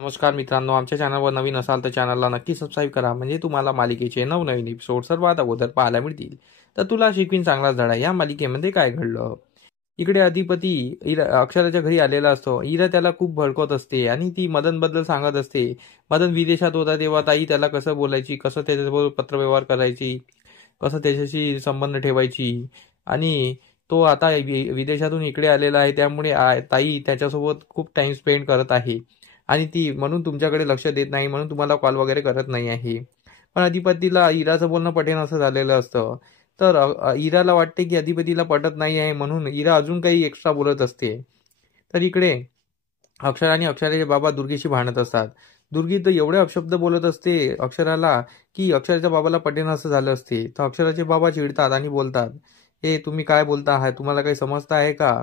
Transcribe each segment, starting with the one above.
नमस्कार मित्रांनो, आमच्या चॅनलवर नवीन असाल तर चॅनलला नक्की सबस्क्राईब करा, म्हणजे तुम्हाला मालिकेचे नवनवीन एपिसोड सर्वात अगोदर पाहायला मिळतील. तर तुला शिकवीन चांगला धडा या मालिकेमध्ये काय घडलं. इकडे अधिपती अक्षराच्या घरी आलेला असतो. इरा त्याला खूप भडकवत असते आणि ती मदन बद्दल सांगत असते. मदन विदेशात होता तेव्हा ताई त्याला कसं बोलायची, कसं त्याच्याबरोबर पत्रव्यवहार करायची, कसं त्याच्याशी संबंध ठेवायची. आणि तो आता विदेशातून इकडे आलेला आहे, त्यामुळे ताई त्याच्यासोबत खूप टाइम स्पेंड करत आहे आणि ती म्हणून तुमच्याकडे लक्ष देत नाही, म्हणून तुम्हाला कॉल वगैरे करत नाही आहे. पण अधिपतीला इराचं बोलणं पटेन असं झालेलं असतं. तर इराला वाटते की अधिपतीला पटत नाही आहे, म्हणून इरा अजून काही एक्स्ट्रा बोलत असते. तर इकडे अक्षर आणि अक्षराचे बाबा दुर्गेशी भांडत असतात. दुर्गी तर एवढे अपशब्द बोलत असते अक्षराला की अक्षराच्या बाबाला पटेन असं झालं असते. तर अक्षराचे बाबा चिडतात आणि बोलतात, हे तुम्ही काय बोलता आहात, तुम्हाला काही समजता आहे का?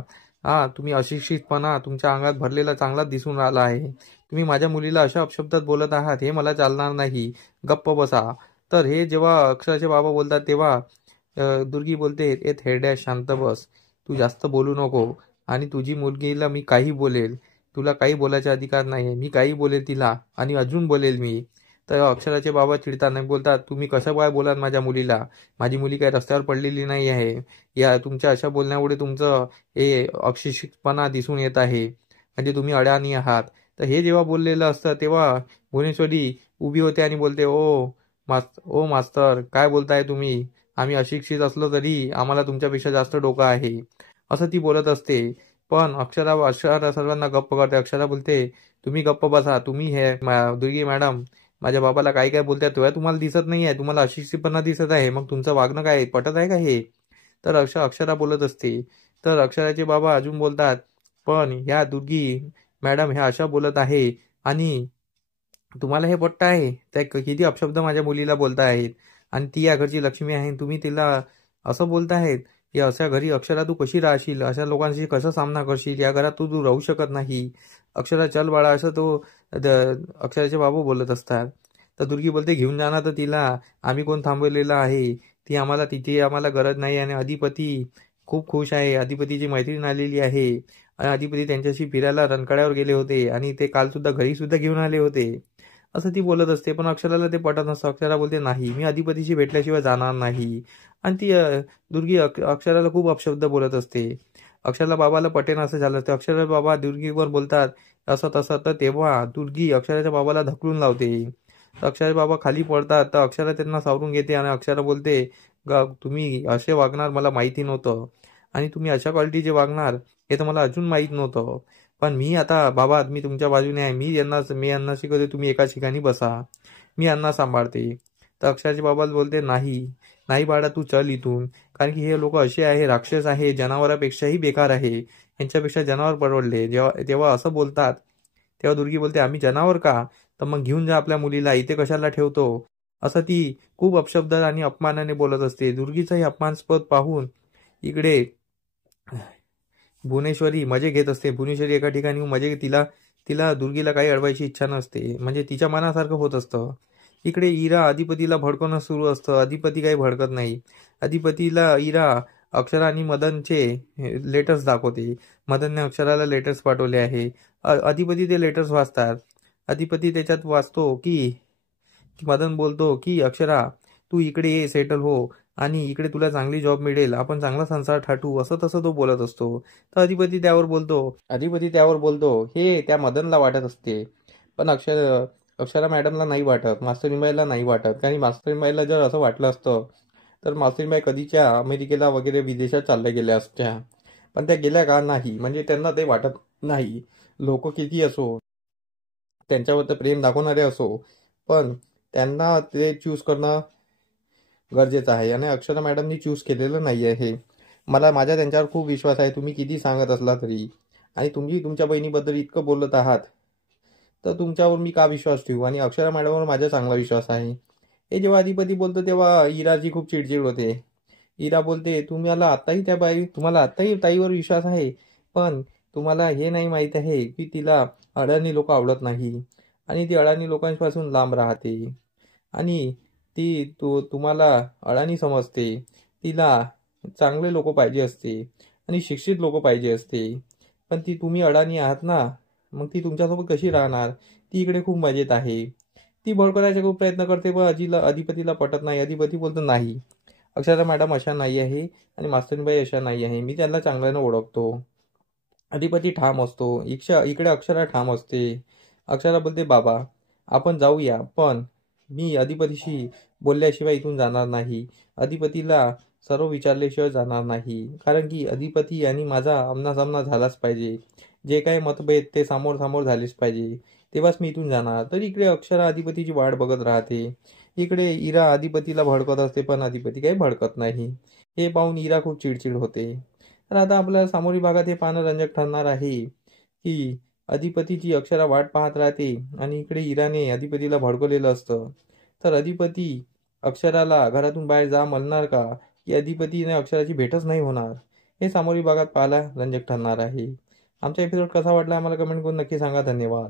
तुम्ही अशिक्षितपणा तुमच्या अंगात भरलेला चांगलाच दिसून राहिला आहे. तुम्ही माझ्या मुलीला अशा अपशब्दात बोलत आहात, हे मला चालणार नाही. गप्प बसा. तर हे जेव्हा अक्षराचे बाबा बोलतात तेव्हा दुर्गी बोलते, ए थेरड्या शांत बस, तू जास्त बोलू नको आणि तुझी मुलगीला मी काही बोलेल, तुला काही बोलायचा अधिकार नाही. मी काही बोलेल तिला आणि अजून बोलेल मी. तर अक्षराचे बाबा चिडताना बोलतात, तुम्ही कसं काय बोलाल माझ्या मुलीला? माझी मुली काही रस्त्यावर पडलेली नाही आहे. या तुमच्या अशा बोलण्यामुळे तुमचं हे अशिक्षितपणा दिसून येत आहे, म्हणजे तुम्ही अडाणी आहात. तर हे जेव्हा बोललेलं असतं तेव्हा भुवनेश्वरी उभी होते आणि बोलते, ओ मास्तर, काय बोलताय तुम्ही? आम्ही अशिक्षित असलो तरी आम्हाला तुमच्यापेक्षा जास्त डोकं आहे, असं ती बोलत असते. पण अक्षरा सर्वांना गप्प करते. अक्षरा बोलते, तुम्ही गप्प बसा. तुम्ही हे दुर्गी मॅडम माझ्या बाबाला काय काय बोलताय तेव्हा तुम्हाला दिसत नाही आहे, तुम्हाला अशिक्षितपणा दिसत आहे, मग तुमचं वागणं काय पटत आहे का हे? तर अक्षरा बोलत असते. तर अक्षराचे बाबा अजून बोलतात, पण ह्या दुर्गी मॅडम ह्या अशा बोलत आहे आणि तुम्हाला हे पट्ट आहे? त्या किती अपशब्द माझ्या मुलीला बोलता आहेत आणि ती या घरची लक्ष्मी आहे, तुम्ही तिला असं बोलताहेत. या अशा घरी अक्षरा तू कशी राहशील? अशा लोकांशी कसा सामना करशील? या घरात तू तू राहू शकत नाही. अक्षरा चल बाळा, असं तो अक्षराचे बाबू बोलत असतात. तर दुर्गी बोलते, घेऊन जाणार तर तिला, आम्ही कोण थांबवलेलं आहे? ती आम्हाला तिथे आम्हाला गरज नाही. आणि अधिपती खूप खुश आहे, अधिपतीची मैत्रीण आलेली आहे आणि अधिपती त्यांच्याशी फिरायला रंकाळ्यावर गेले होते आणि ते काल सुद्धा घरी सुद्धा घेऊन आले होते, असं ती बोलत असते. पण अक्षराला ते पटत नसतं. अक्षरा बोलते, नाही, मी अधिपतीशी भेटल्याशिवाय जाणार नाही. आणि ती दुर्गी अक्षराला खूप अपशब्द बोलत असते. अक्षराला बाबाला पटेन असं झालं. तर अक्षरा बाबा दुर्गीवर बोलतात असं तसं. तर तेव्हा दुर्गी अक्षराच्या बाबाला ढकलून लावते. तर अक्षराचे बाबा खाली पडतात. तर अक्षरा त्यांना सावरून घेते आणि अक्षरा बोलते, तुम्ही असे वागणार मला माहिती नव्हतं आणि तुम्ही अशा क्वालिटीचे वागणार हे तर मला अजून माहीत नव्हतं. पण मी आता बाबा, मी तुमच्या बाजूने आहे. मी यांना शिकवते, तुम्ही एका ठिकाणी बसा, मी यांना सांभाळते. तर अक्षराचे बाबा बोलते, नाही नाही बाळा, तू चल इथून, कारण की हे लोक असे आहे, राक्षस आहे, जनावरापेक्षाही बेकार आहे, यांच्यापेक्षा जनावर परवडले. तेव्हा असं बोलतात तेव्हा दुर्गी बोलते, आम्ही जनावर का? तर मग घेऊन जा आपल्या मुलीला, इथे कशाला ठेवतो? असं ती खूप अपशब्द आणि अपमानाने बोलत असते. दुर्गीचाही अपमानस्पद पाहून इकडे भुवनेश्वरी मजे घेत असते. भुवनेश्वरी एका ठिकाणी मजे तिला तिला दुर्गीला काही अडवायची इच्छा नसते, म्हणजे तिच्या मनासारखं होत असतं. इकडे इरा अधिपतीला भडकवणं सुरू असतं. अधिपती काही भडकत नाही. अधिपतीला इरा अक्षरा आणि मदनचे लेटर्स दाखवते. मदनने अक्षराला लेटर्स पाठवले आहे. अधिपती ते लेटर्स वाचतात. अधिपती त्याच्यात वाचतो की मदन बोलतो की अक्षरा, तू इकडे ये, सेटल हो आणि इकडे तुला चांगली जॉब मिळेल, आपण चांगला संसार थाटू, असं तसं तो बोलत असतो. तर अधिपती त्यावर बोलतो, हे त्या मदनला वाटत असते, पण अक्षरा मॅडमला नाही वाटत, मास्तरीबाईला नाही वाटत. कारण मास्तरीबाईला जर असं वाटलं असतं तर मास्तरीबाई कधीच्या अमेरिकेला वगैरे विदेशात चालल्या गेल्या असत्या. पण त्या गेल्या का? नाही, म्हणजे त्यांना ते वाटत नाही. लोक किती असो, त्यांच्यावर तर प्रेम दाखवणारे असो, पण त्यांना ते चूज करणं गरजेचं आहे आणि अक्षरा मॅडमनी चूज केलेलं नाही आहे. मला त्यांच्यावर खूप विश्वास आहे, तुम्ही किती सांगत असला तरी. आणि तुम्ही तुमच्या बहिणीबद्दल इतकं बोलत आहात तर तुमच्यावर मी का विश्वास ठेवू? आणि अक्षरा मॅडमवर माझा चांगला विश्वास आहे. हे जेव्हा अधिपती बोलतो तेव्हा इराची खूप चिडचिड होते. इरा बोलते, तुम्हाला आताही ताईवर विश्वास आहे, पण तुम्हाला हे नाही माहीत आहे की तिला अडाणी लोक आवडत नाही आणि ती अडाणी लोकांपासून लांब राहते आणि तुम्हाला अडाणी समजते. तिला चांगले लोक पाहिजे असते आणि शिक्षित लोक पाहिजे असते. पण तुम्ही अडाणी आहात ना, मग ती तुमच्यासोबत कशी राहणार? ती इकडे खूप मजेत आहे. ती भडकवायचा खूप प्रयत्न करते, पण अधिपतीला पटत नाही. अधिपती बोलतो, नाही, अक्षरा मॅडम अशा नाही आहे आणि मास्तरीबाई अशा नाही आहे, मी त्यांना चांगल्यानं ओळखतो. अधिपती ठाम असतो. इकडे अक्षरा ठाम असते. अक्षरा बोलते, बाबा आपण जाऊया, पण मी अधिपतीशी बोलल्याशिवाय इथून जाणार नाही. अधिपतीला सर्व विचारल्याशिवाय जाणार नाही. कारण की अधिपती आणि माझा आमनासामना झालाच पाहिजे. जे काही मतभेद ते समोर झालेच पाहिजे. तेव्हाच मी इथून जाणार. तर इकडे अक्षरा अधिपतीची वाट बघत राहते. इकडे इरा अधिपतीला भडकत असते, पण अधिपती काही भडकत नाही. हे पाहून इरा खूप चिडचिड होते. तर आता आपल्याला सामोरी भागात हे पाहणं रंजक ठरणार आहे की अधिपतीची अक्षरा वाट पाहत राहते आणि इकडे इराने अधिपतीला भडकवलेलं असतं. तर अधिपती अक्षराला घरातून बाहेर जा म्हणणार का, की अधिपतीने अक्षराची भेटच नाही होणार? हे सामोरी भागात पाहायला रंजक ठरणार आहे. आमचा एपिसोड कसा वाटला आम्हाला कमेंट करून नक्की सांगा. धन्यवाद.